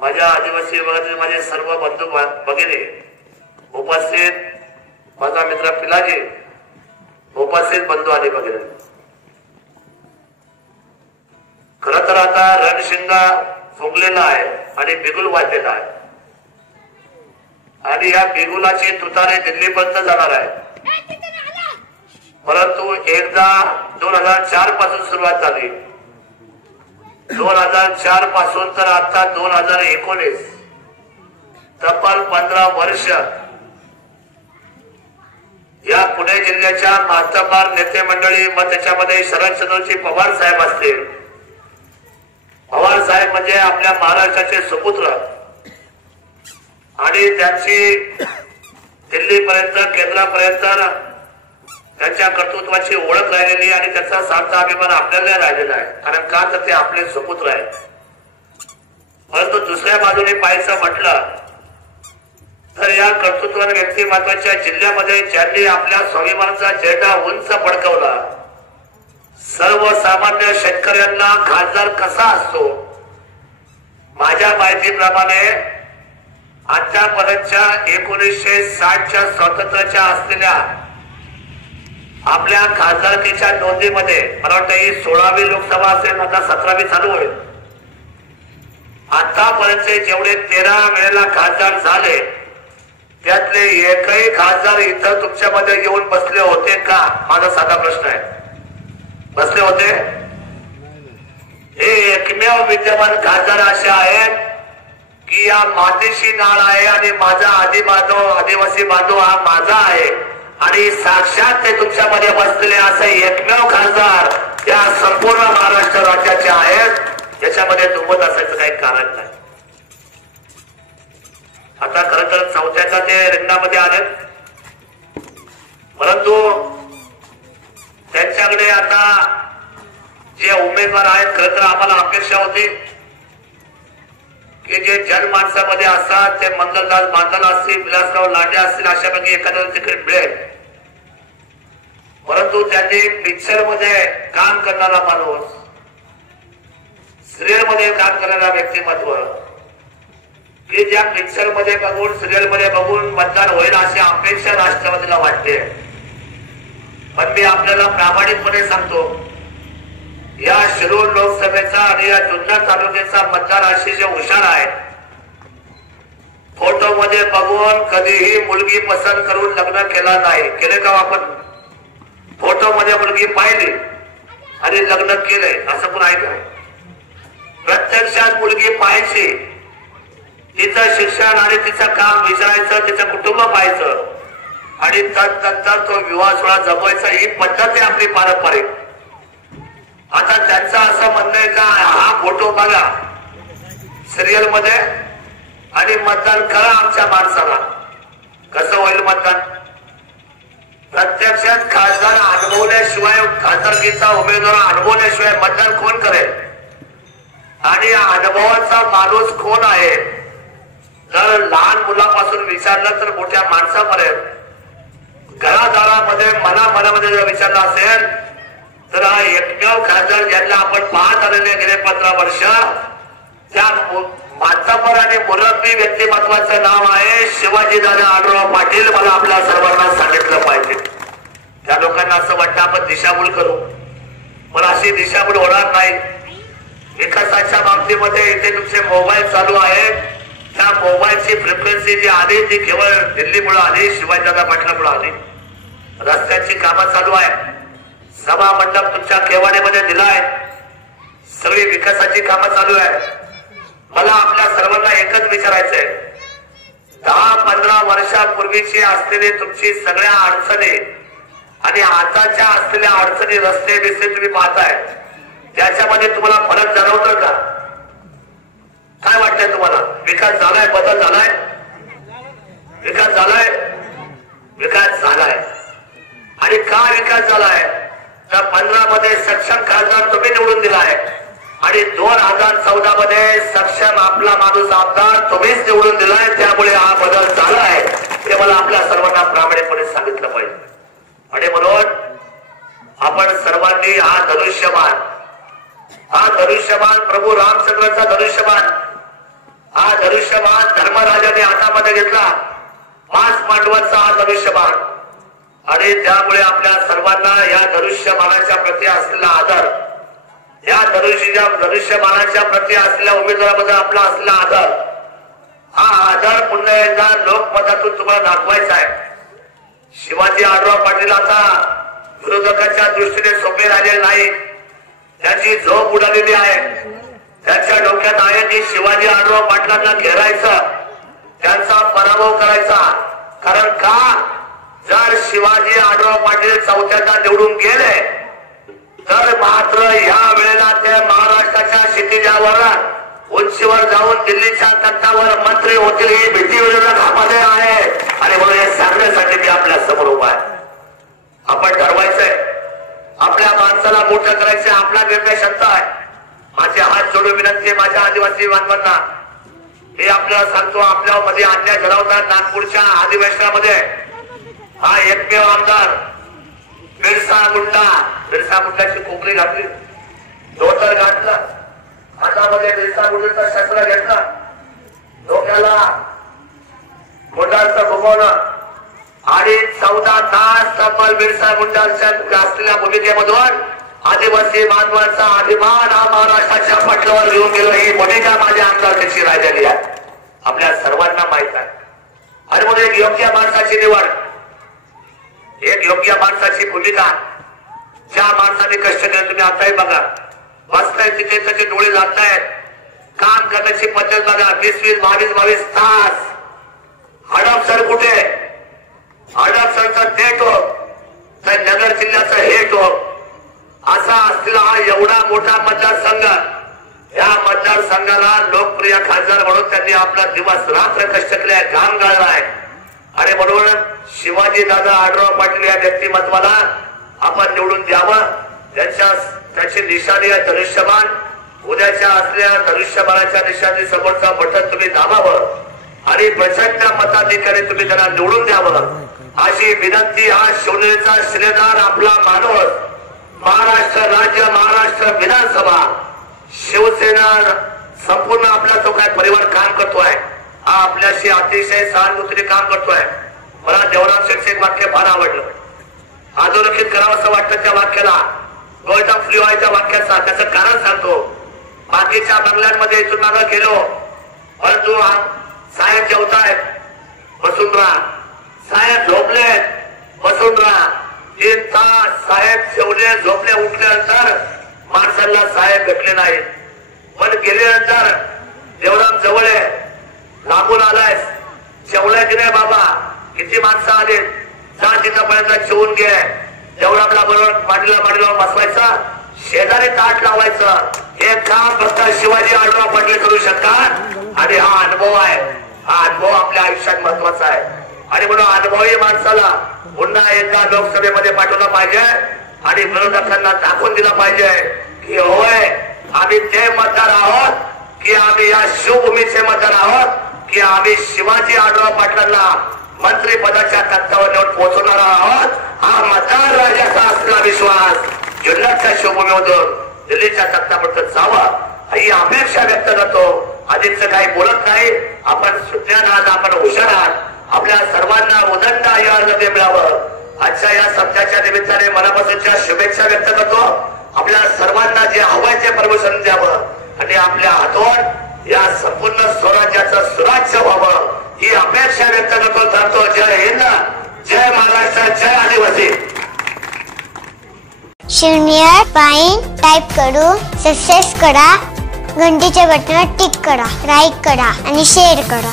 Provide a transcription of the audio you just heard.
माझ्या आदिवासी विभागातील माझे सर्व बंधू वगैरे उपस्थित माझा मित्र पिलाजी उपस्थित बंधू आले वगैरे खर तर आता रणशिंगा फुंकलेला आहे आणि बिगुल वाजलेला आहे. आणि या बिगुलाची तुतारे दिल्लीपर्यंत जाणार आहे. परंतु एकदा दोन हजार चारपासून सुरुवात झाली. दोन हजार चारपासून तर आता दोन हजार एकोणीस. तब्बल पंधरा वर्ष या पुणे जिल्ह्याच्या मास्तबार नेते मंडळी मग त्याच्यामध्ये शरदचंद्रजी पवार साहेब असतील. पवार साहेब म्हणजे आपल्या महाराष्ट्राचे सुपुत्र. आणि त्यांची दिल्लीपर्यंत केंद्रापर्यंत त्यांच्या कर्तृत्वाची ओळख राहिलेली आणि त्याचा सारखा अभिमान आपल्याला राहिलेला आहे. कारण का तर ते आपले सुपुत्र आहेत. परंतु दुसऱ्या बाजूने पाहायचं म्हटलं तर या कर्तृत्वान व्यक्तिमत्वाच्या जिल्ह्यामध्ये ज्यांनी आपल्या स्वाभिमानाचा झेंडा उंच फडकवला सर्वसामान्य शेतकऱ्यांना खासदार कसा असतो? माझ्या माहितीप्रमाणे आतापर्यंतच्या एकोणीसशे साठच्या स्वातंत्र्याच्या असलेल्या आपल्या खासदारकीच्या नोंदीमध्ये मला वाटतं ही सोळावी लोकसभा असेल आता सतरावी चालू होईल. आतापर्यंतचे जेवढे तेरा वेळेला खासदार झाले त्यातले एकही खासदार इथं तुमच्यामध्ये येऊन बसले होते का? माझा साधा प्रश्न आहे. बसले होते? हे एकमेव विद्यमान खासदार असे आहेत की या मातीशी नाळ आहे आणि माझा आदी आदिवासी बांधव हा माझा आहे. आणि साक्षात ते तुमच्यामध्ये बसलेले असे एकमेव खासदार या संपूर्ण महाराष्ट्र राज्याचे आहेत. याच्यामध्ये दुमत असायचं काही कारण नाही. आता खर तर चौथ्याचा ते रिंगणामध्ये आले परंतु त्यांच्याकडे आता जे उमेदवार आहेत खर तर आम्हाला अपेक्षा होती. की जे जन माणसामध्ये असतात ते मंगलदास बांधल असतील विलासराव लांडे असतील अशापैकी एखाद्याला तिकीट मिळेल. परंतु त्यांनी पिक्चरमध्ये काम करणारा माणूस सिरियलमध्ये काम करणारा व्यक्तिमत्व की ज्या पिक्चरमध्ये बघून सिरियलमध्ये बघून मतदान होईल अशी अपेक्षा राष्ट्रवादीला वाटते. पण मी आपल्याला प्रामाणिकपणे सांगतो या शिरूर लोकसभेचा आणि या जुन्नर तालुक्याचा मतदार अतिशय हुशार आहे. फोटो मध्ये बघून कधीही मुलगी पसंत करून लग्न केला नाही. केले का आपण? फोटो मध्ये मुलगी पाहिली आणि लग्न केले असं पण आहे का? प्रत्यक्षात मुलगी पाहायची. तिचं शिक्षण आणि तिचं काम विचारायचं तिचं कुटुंब पाहायचं. आणि तदनंतर तो विवाह सोहळा जमवायचा. ही पद्धत आहे आपली पारंपरिक. आता त्यांचं असं म्हणणं आहे का हा फोटो बघा. सिरियलमध्ये आणि मतदान करा आमच्या माणसाला. कसं होईल मतदान? प्रत्यक्षात खासदार अनुभवल्याशिवाय खासदारकीचा उमेदवार अनुभवल्याशिवाय मतदान कोण करेल? आणि अनुभवाचा माणूस कोण आहे? जर लहान मुलापासून विचारलं तर मोठ्या माणसापर्यंत. घरादारामध्ये मना मनामध्ये जर विचारलं असेल तर हा एकमेव खासदार ज्यांना आपण पाहत आलेले गेले पंधरा वर्ष त्या मातापर आणि मुलंबी व्यक्तिमत्वाचं नाव आहे शिवाजी दादा आढळराव पाटील. मला आपल्या सर्वांना सांगितलं पाहिजे. त्या लोकांना असं वाटतं आपण दिशाभूल करू. पण अशी दिशाभूल होणार नाही. विकासाच्या बाबतीमध्ये इथे तुमचे मोबाईल चालू आहेत. त्या मोबाईलची फ्रिक्वेन्सी जी आली ती केवळ दिल्लीमुळे आली शिवाजीदादा पाटलामुळे आली. रस्त्यांची कामं चालू आहे सभा मंडप तुमच्या केवाड्यामध्ये दिला आहे सगळी विकासाची कामं चालू आहे. मला आपल्या सर्वांना एकच विचारायचंय. दहा पंधरा वर्षापूर्वीची असलेली तुमची सगळ्या अडचणी आणि आताच्या असलेल्या अडचणी रस्ते बिस्ते तुम्ही पाहताय. त्याच्यामध्ये तुम्हाला फरक जाणवतो का? काय वाटतंय तुम्हाला? विकास झालाय बदल झालाय? विकास झालाय? विकास झालाय. आणि का विकास झालाय? तर पंधरा मध्ये सक्षम खासदार तुम्ही निवडून दिला आहे. आणि दोन हजार चौदा मध्ये सक्षम आपला माणूस आमदार तुम्हीच निवडून दिलाय त्यामुळे हा बदल झाला आहे. हे मला आपल्या सर्वांना प्रामाणिकपणे सांगितलं पाहिजे. आणि म्हणून आपण सर्वांनी हा धनुष्यमान हा धनुष्यमान प्रभू रामचंद्राचा धनुष्यमान हा धनुष्यबाण धर्मराजाने हातामध्ये घेतला. पाच पांडवांचा हा धनुष्यबाण. आणि त्यामुळे आपल्या सर्वांना या धनुष्यमानाच्या प्रती असलेला आदर या धनुष्य धनुष्यमानाच्या प्रती असलेल्या उमेदवाराबद्दल आपला असलेला आदर हा आदर पुन्हा एकदा लोकमतातून तुम्हाला दाखवायचा आहे. शिवाजी आढराव पाटील आता विरोधकांच्या दृष्टीने सोपे राहिलेले नाही. त्याची झोप उडालेली आहे. त्यांच्या डोक्यात आहे की शिवाजी आढराव पाटलांना घेरायचं त्यांचा पराभव करायचा. कारण का? शिवाजी पाटील चौथ्यांदा निवडून गेले तर मात्र या वेळेला ते महाराष्ट्राच्या क्षितिजावर उंचीवर जाऊन दिल्लीच्या तत्तावर मंत्री होतील ही भीती विरोधकामध्ये आहे. आणि म्हणून हे सांगण्यासाठी मी आपल्यासमोर उभा आहे. आपण ठरवायचंय. आपल्या माणसाला मोठं करायचंय आपला निर्णय शब्द आहे. माझे हात जोडून विनंती माझ्या आदिवासी बांधवांना. मी आपल्याला सांगतो आपल्या मध्ये अन्याय झाला होता नागपूरच्या अधिवेशनामध्ये. हा एकमेव आमदार. बिरसा मुंडा बिरसा मुंडाची कोपरी घातली धोतर घातलं. हातामध्ये बिरसा मुंडेचा शस्त्र घेतला. डोक्याला मुंडाचं घुमवलं आणि चौदा तास तब्बल बिरसा मुंडाच्या असलेल्या भूमिकेमधून आदिवासी बांधवांचा अभिमान हा महाराष्ट्राच्या पटलावर घेऊन गेलो. ही भूमिका माझ्या आमदारची राहिलेली आहे. आपल्या सर्वांना माहीत आहे. आणि म्हणून एक योग्य माणसाची निवड. एक योग्य माणसाची भूमिका. ज्या माणसाने कष्ट केले तुम्ही आताही बघा. बसताय तिथे त्याचे डोळे लागतायत काम करण्याची पद्धत बघा. वीस वीस बावीस बावीस तास. हडपसर कुठे? हडपसरचं थेट हो. तर नगर जिल्ह्याचा हे हो. असा असलेला हा एवढा मोठा मतदारसंघ या मतदारसंघाला लोकप्रिय खासदार म्हणून त्यांनी आपला दिवस रात्र कष्ट केले घाम गाळलाय. आहे शिवाजी दादा आडराव पाटील या व्यक्तिमत्वाला आपण निवडून द्यावं. त्यांच्या त्याची निशाणी धनुष्यबाण. उद्याच्या असलेल्या धनुष्यबाणाच्या निशाणी समोरचा बटन तुम्ही दाबावं. आणि प्रचंड मताधिकारी तुम्ही त्यांना निवडून द्यावं. अशी विनंती हा शिवनेचा श्रेदार आपला माणूस. महाराष्ट्र राज्य महाराष्ट्र विधानसभा. शिवसेना संपूर्ण आपला जो काय परिवार काम करतोय हा आपल्याशी अतिशय सहानुभूतीने काम करतोय. मला देवराम शेठचे एक वाक्य फार आवडलं. अधोरेखित करावं असं वाटतं त्या वाक्याला. गोल्ड ऑफ व्हायच्या वाक्याचा. त्याचं कारण सांगतो. बाकीच्या बंगल्यांमध्ये इथून मागं गेलो. परंतु हा साहेब जेवतायत बसून राहा साहेब झोपलेत बसून राहा तीन तास साहेब जेवले झोपले उठल्यानंतर माणसाला साहेब भेटले नाही पण गेल्यानंतर देवराम जवळ आहे. लागून आलाय जेवलाय की नाही बाबा? किती माणसं आली जा तिथपर्यंत जेवून घे आपला बरोबर मांडीला मांडीला बसवायचा. शेजारी ताट लावायचं. हे काम फक्त शिवाजी आढळराव पाटील करू शकतात. आणि हा अनुभव आहे. हा अनुभव आपल्या आयुष्यात महत्त्वाचा आहे. आणि म्हणून अनुभवी माणसाला पुन्हा एकदा लोकसभेमध्ये पाठवला पाहिजे. आणि विरोधकांना दाखवून दिला पाहिजे की होय आम्ही ते मतदार आहोत की आम्ही या शिवभूमीचे मतदार आहोत की आम्ही शिवाजी आढराव पाटलांना मंत्री पदाच्या तत्वावर नेऊन पोहोचवणार आहोत हा मतदार राजाचा असला विश्वास. जुन्नरच्या शिवभूमीमधून दिल्लीच्या तत्तापर्यंत जावं ही अपेक्षा व्यक्त करतो. अधिकच काही बोलत नाही. आपण सुज्ञान आहात आपण हुशार आहात. आपल्या सर्वांना उदंड आयुर्वेद मिळावं. आजच्या या सत्याच्या निमित्ताने मनापासूनच्या शुभेच्छा व्यक्त करतो. आपल्या सर्वांना जे हवायचे परमिशन द्यावं. आणि आपल्या हातोड या संपूर्ण स्वराज्याचं सुराज्य व्हावं. ही अपेक्षा व्यक्त करतो जातो जय हिंद जय महाराष्ट्र जय आदिवासी. शून्य पाईन टाईप करू सक्सेस करा घंटीच्या बटनावर टिक करा लाईक करा आणि शेअर करा.